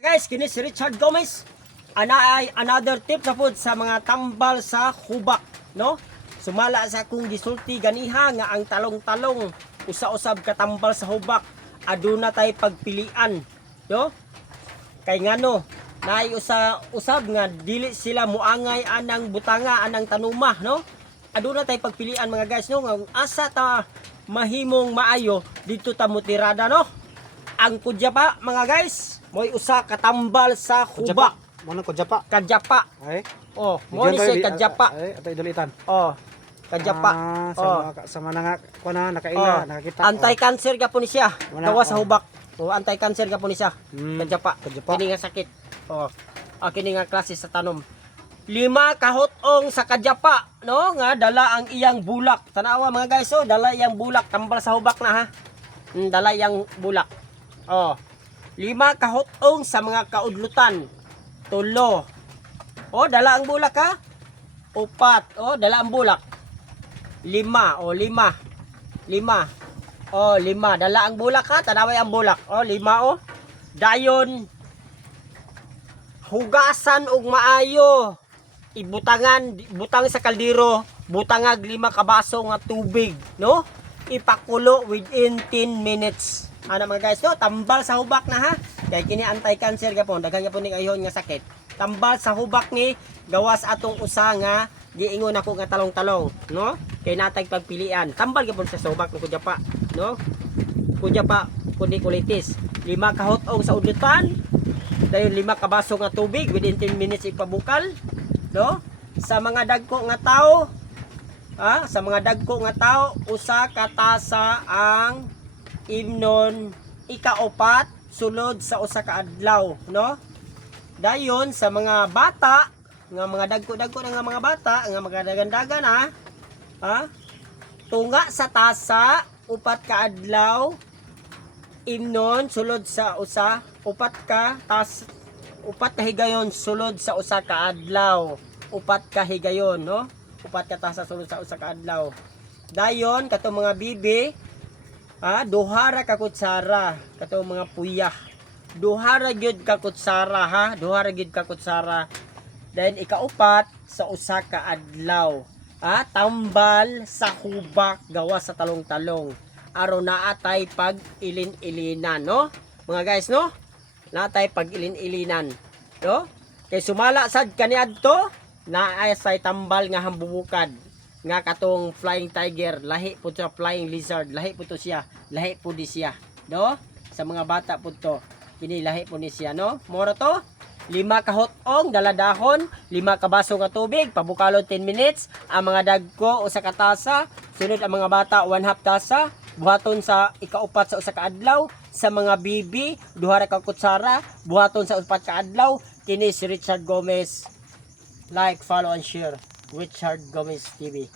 Guys, kini si Richard Gomez. Ana ay another tip sa food sa mga tambal sa hubak, no? Sumala sa akong gisulti ganiha nga ang talong-talong usa-usab ka tambal sa hubak. Aduna tay pagpilian, no? Kay ngano, naay usab nga dili sila muangay anang butanga anang tanuma, no? Aduna tay pagpilian mga guys, no? Nga asa ta mahimong maayo dito ta mutirada, no? Ang kudyapa mga guys, mo'y usa katambal sa hubak. Mana kudyapa? Kadyapa. Ay. Oh, mo ni si kadyapa. Ay, atay dulitan. Oh, kadyapa. Sa mga nga kuana nakaila, nakakita. Anti-cancer ka po ni siya. Gawa sa hubak. Oh, anti-cancer ka po ni siya. Kadyapa. Kadyapa. Kini nga sakit. Oh. Kini nga klase sa tanom. 5 kahotong sa kadyapa, no? Nga dala ang iyang bulak. Tanawa mga guys, oh, dala iyang bulak, tambal sa hubak na ha. Dala iyang bulak. Oh. 5 kahotong sa mga kaudlutan. 3. Oh, dala ang bulak ha. 4. Oh, dala ang bulak. 5. Oh, 5. 5. Oh, 5. Dala ang bulak ha. Tanaway ang bulak. Oh, 5 oh. Dayon hugasan og maayo. Butang sa kaldero, butangag 5 ka baso nga tubig, no? Ipakulo within 10 minutes. Ano mga guys, no? Tambal sa hubak na ha. Kaya kini anti-cancer gapon, daghan gapon ning ayhon nga sakit. Tambal sa hubak ni gawas atong usa nga giingon ako nga talong-talong, no? Kay natay pagpilian. Tambal gapon sa hubak ng kudyapa, no? Kudyapa kulitis. 5 kahotong sa udutan. Dayon 5 ka baso nga tubig within 10 minutes ipabukal, no? Sa mga dagko nga tao, sa mga dagko nga tao, usa ka tasa ang imnon ika-4 sulod sa usa ka adlaw, no? Dayon sa mga bata, nga mga dagko-dagko nga mga bata, nga magadagan-dagan tunga sa tasa 4 ka adlaw, imnon sulod sa usa 4 ka higayon sulod sa usa ka adlaw. 4 ka higayon, no? 4 ka tasa sulod sa usa ka adlaw. Dayon katong mga bibi, 2 ra ka kutsara, katong mga puya. 2 ra gyud ka kutsara ha, 2 ra gyud ka kutsara. Then ika-4 sa usa ka adlaw. Tambal sa hubak gawa sa talong-talong. Aron naatay pag ilin-ilinan, no? Mga guys, no? Naatay pag ilin-ilinan, no? Kay sumala sad kaniadto, naay say tambal nga hambubukad nga katong flying tiger, lahi pud sa flying lizard, lahi pud to siya, lahi pud di siya, no? Sa mga bata pud to, kini lahi pud ni siya, no? Moro to 5 kahotong daladahon, 5 ka baso nga tubig, pabukalon 10 minutes, ang mga dagko usa ka tasa, sunod ang mga bata 1/2 tasa, buhaton sa ika-4 sa usa ka adlaw. Sa mga bibi 2 ra ka kutsara, buhaton sa 4 ka adlaw. Kini si Richard Gomez. Like, follow and share Richard Gomez TV.